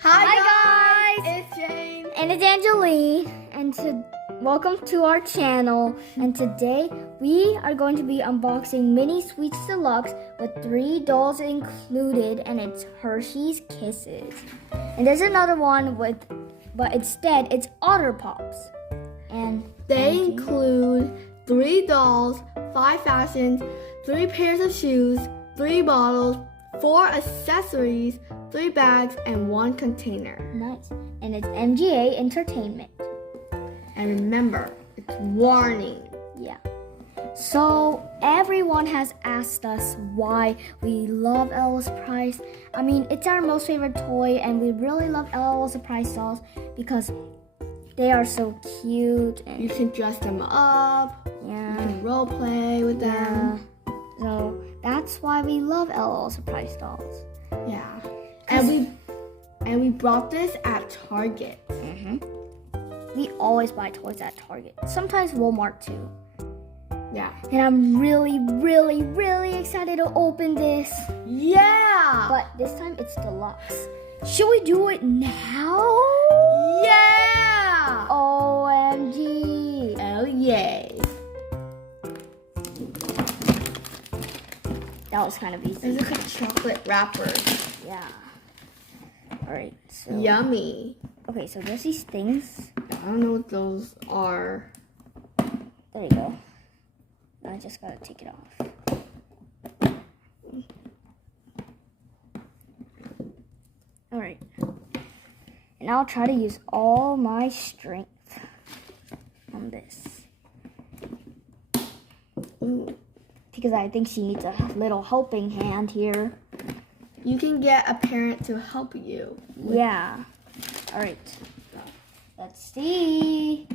Hi guys! It's Jane. And it's Angeline. And welcome to our channel. And today we are going to be unboxing mini Sweets Deluxe with 3 dolls included, and it's Hershey's Kisses. And there's another one but instead it's Otter Pops. And They include 3 dolls, 5 fashions, 3 pairs of shoes, 3 bottles, 4 accessories, 3 bags, and 1 container. Nice. And it's MGA Entertainment. And remember, it's warning. Yeah. So everyone has asked us why we love LOL Surprise. I mean, it's our most favorite toy, and we really love LOL Surprise dolls because they are so cute. And You can dress them up. yeah. You can role play with them. So that's why we love LOL Surprise dolls. Yeah. And we brought this at Target. We always buy toys at Target. Sometimes Walmart too. Yeah. And I'm really, really, really excited to open this. Yeah. But this time it's deluxe. Should we do it now? Yeah. OMG. Oh yay. That was kind of easy. There's like a chocolate wrapper. Yeah. Alright, so. Yummy. Okay, so there's these things. I don't know what those are. There you go. Now I just gotta take it off. Alright. And I'll try to use all my strength on this. Ooh. Because I think she needs a little helping hand here. You can get a parent to help you. Yeah. Alright. Let's see.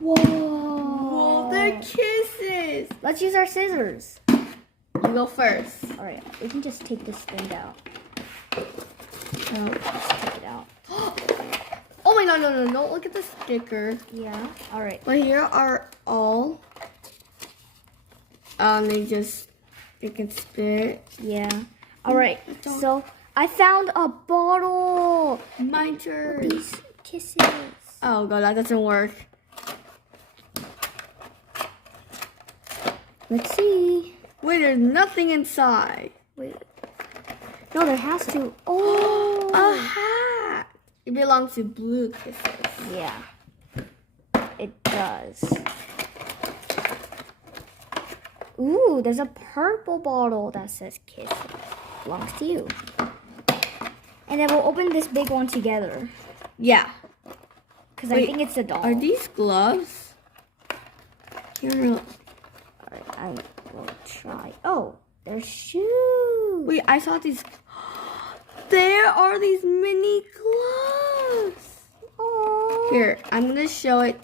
Whoa. Whoa, they're kisses. Let's use our scissors. You go first. Alright, we can just take this thing out. Oh. Let's take it out. Oh my god, no. Look at the sticker. Yeah. Alright. But here are all. They can spit. Yeah. Alright. So I found a bottle. My turn. These kisses. Oh god, that doesn't work. Let's see. Wait, there's nothing inside. Wait. No, there has to. Oh. A hat. It belongs to Blue Kisses. Yeah. It does. Ooh, there's a purple bottle that says Kisses. Belongs to you. And then we'll open this big one together. Yeah. Because I think it's a doll. Are these gloves? Here. Alright, I will try. Oh, they're shoes. Wait, I saw these. There are these mini gloves. Aww. Here, I'm gonna show it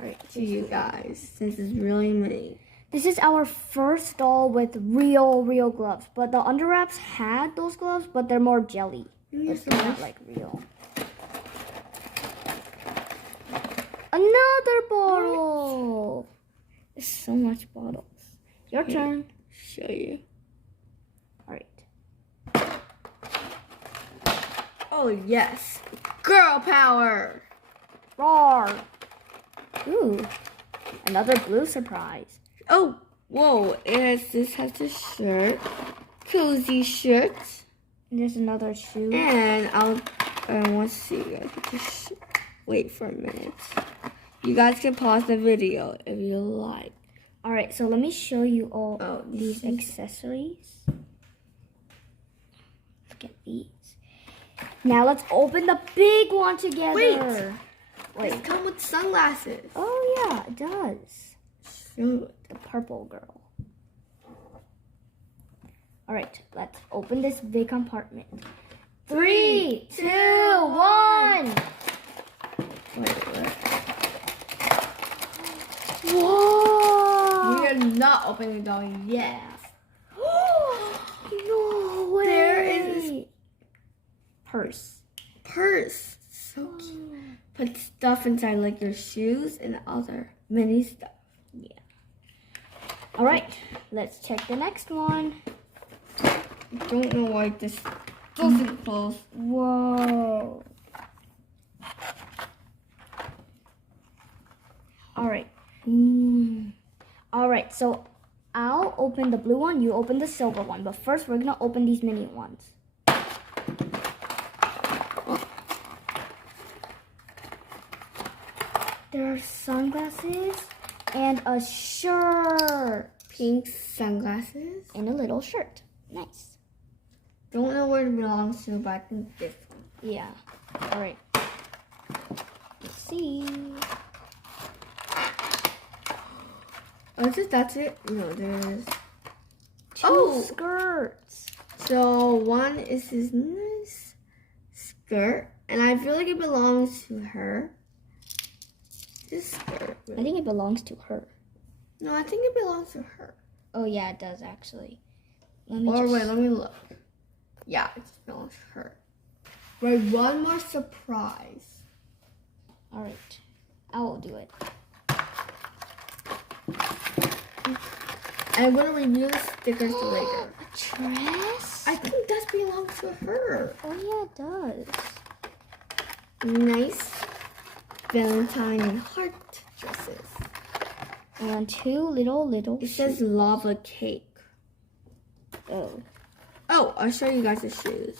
Alright, to you guys since it's really mini. this is our first doll with real gloves. But the under wraps had those gloves, but they're more jelly. It's not like real. Another bottle. There's so much bottles. Your turn. Show you. Alright. Oh yes, girl power. Roar. Ooh. Another blue surprise. Oh, whoa! This has a shirt, cozy shirt, And there's another shoe. and let's see. You guys just wait for a minute. You guys can pause the video if you like. Alright, so let me show you all Oh, these accessories. Look at these. Now let's open the big one together. Wait. These come with sunglasses. Oh yeah, it does. Shoot. The purple girl. Alright, let's open this big compartment. 3, 2, 1. Wait. Whoa! We are not opening the doll yet. No way. There is purse. So cute. Put stuff inside like your shoes and other mini stuff. Yeah. All right, let's check the next one. I don't know why this Those close. Whoa. All right. All right, so I'll open the blue one, you open the silver one. But first, we're going to open these mini ones. There are sunglasses and a shirt. Pink sunglasses. And a little shirt. Nice. Don't know where it belongs to, but I think this one. Yeah. All right. Let's see. Oh, that's it? No, there's Two skirts. So one is this nice skirt, and I feel like it belongs to her. This skirt. I think it belongs to her. No, I think it belongs to her. Oh, yeah, it does actually. Wait, let me look. Yeah, it just belongs to her. Wait, one more surprise. All right. I will do it. I'm going to review the stickers later. A dress? I think that belongs to her. Oh, yeah, it does. Nice Valentine and heart dresses. And two little It says lava cake. Oh. Oh, I'll show you guys the shoes.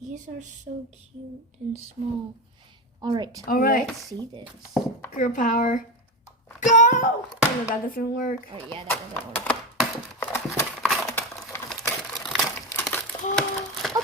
These are so cute and small. All right. Let's see this. Girl power. Go! Oh no, that doesn't work. Oh, yeah, that doesn't work. A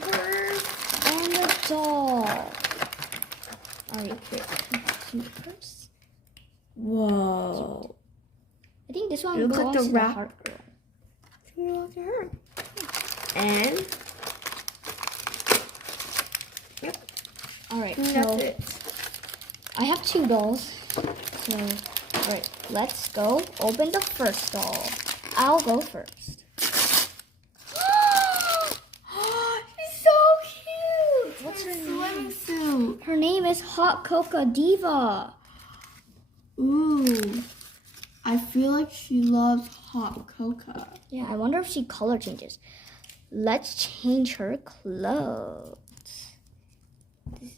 purse. And a doll. All right, cute purse. Whoa. I think this one It looks belongs like the to the wrap. heart girl. It belongs to her. And yep, All right, that's so it. I have two dolls. So, all right, let's go open the first doll. I'll go first. She's so cute. What's her swimsuit? Her name is Hot Cocoa Diva. Ooh, I feel like she loves hot cocoa. Yeah, I wonder if she color changes. Let's change her clothes.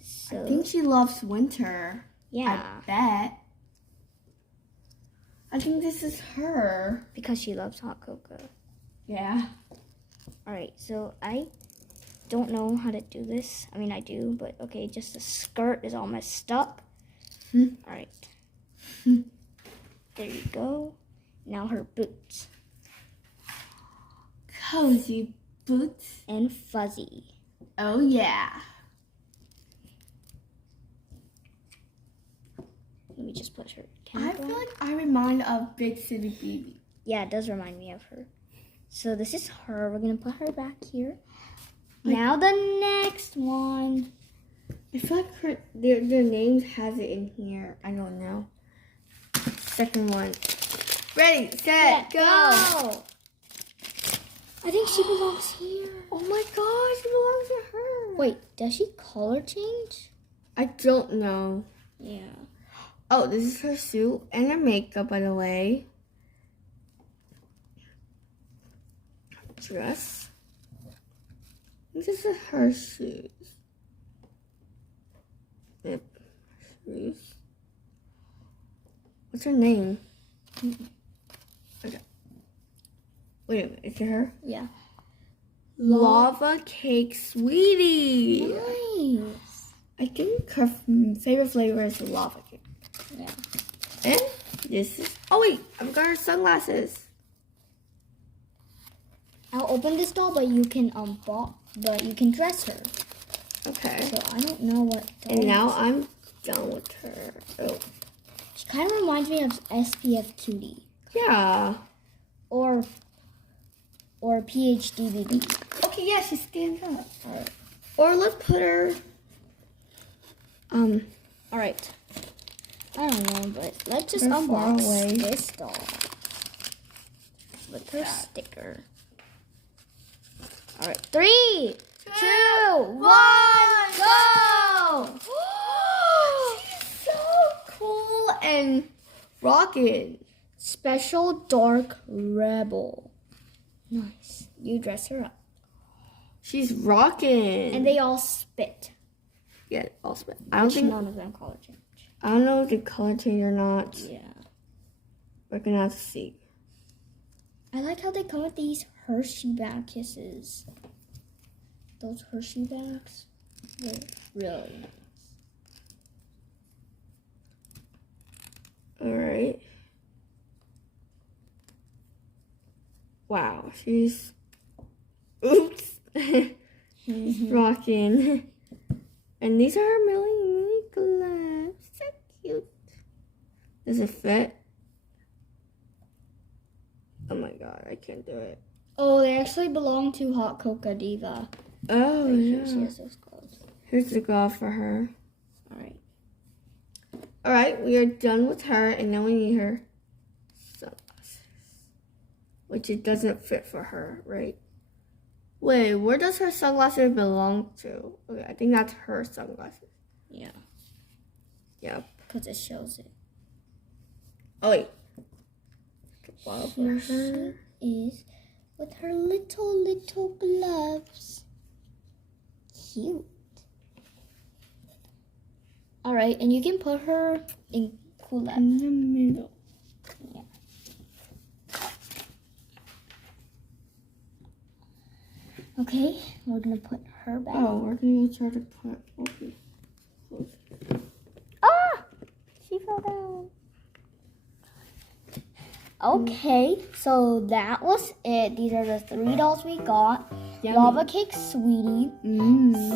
So, I think she loves winter. yeah, I bet. I think this is her. because she loves hot cocoa. Yeah. All right, so I don't know how to do this. I mean, I do, but okay, just the skirt is all messed up. All right. There you go. Now her boots. Cozy boots. And fuzzy. Oh yeah. Let me just put her I camera feel on. like I remind of Big City Baby. Yeah, it does remind me of her. So this is her. We're going to put her back here. Now the next one. I feel like their names has it in here. I don't know. Second one. Ready, set, go. I think she belongs here. Oh my gosh, it belongs to her. Wait, does she color change? I don't know. Yeah. Oh, this is her suit and her makeup, by the way. Dress. This is her shoes. Yep. Shoes. What's her name? Okay. Wait a minute, is it her? Yeah. Lava Cake Sweetie. Nice. I think her favorite flavor is lava cake. Yeah. And this is, oh wait, I've got her sunglasses. I'll open this doll, but you can you can dress her. Okay. So I don't know what doll. And now I'm done with her. Oh. She kind of reminds me of SPF Cutie Yeah. or PhD BB. Okay, yeah, she stands up. All right. Or let's put her, All right. I don't know, but let's just They're far unbox away. this doll with her sticker. All right, 3, 2, 1, go! She's so cool and rockin'. Special Dark Rebel. Nice. You dress her up. She's rocking. And they all spit. Yeah, all spit. I don't think none of them color change. I don't know if they color change or not. Yeah. We're gonna have to see. I like how they come with these Hershey bag kisses. Those Hershey bags. They're really nice. Alright. Wow, she's oops. She's rocking. And these are her mini gloves. So cute. Does it fit? Oh my god, I can't do it. Oh, they actually belong to Hot Cocoa Diva. Oh, Right here, yeah. she has those gloves. Here's the glove for her. Alright. Alright, we are done with her, and now we need her sunglasses. Which it doesn't fit for her, right? Wait, where does her sunglasses belong to? Okay, I think that's her sunglasses. Yeah. Yep. Because it shows it. Oh, wait. Here she is with her little gloves. Cute. Alright, and you can put her in cool In the middle. Yeah. Okay, we're gonna put her back. Oh, we're gonna try to put. Okay. Ah! She fell down. Okay, so that was it. These are the 3 dolls we got. Yummy. Lava Cake Sweetie,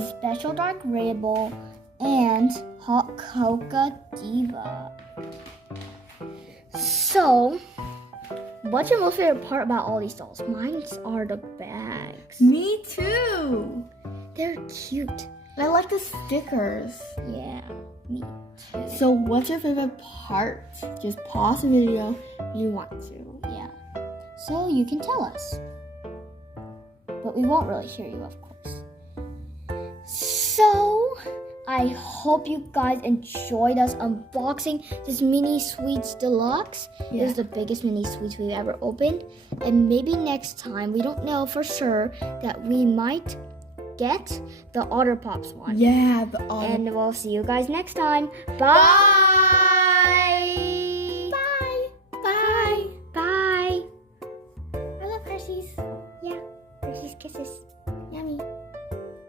Special Dark Rebel, and Hot Cocoa Diva. So, what's your most favorite part about all these dolls? Mine are the bags. Me too. They're cute. I like the stickers. Yeah, me too. So what's your favorite part? Just pause the video if you want to. Yeah. So you can tell us. But we won't really hear you, of course. So, I hope you guys enjoyed us unboxing this mini Sweets Deluxe. Yeah. It was the biggest mini Sweets we've ever opened. And maybe next time, we don't know for sure, that we might get the Otter Pops one. Yeah, the And we'll see you guys next time. Bye! Bye!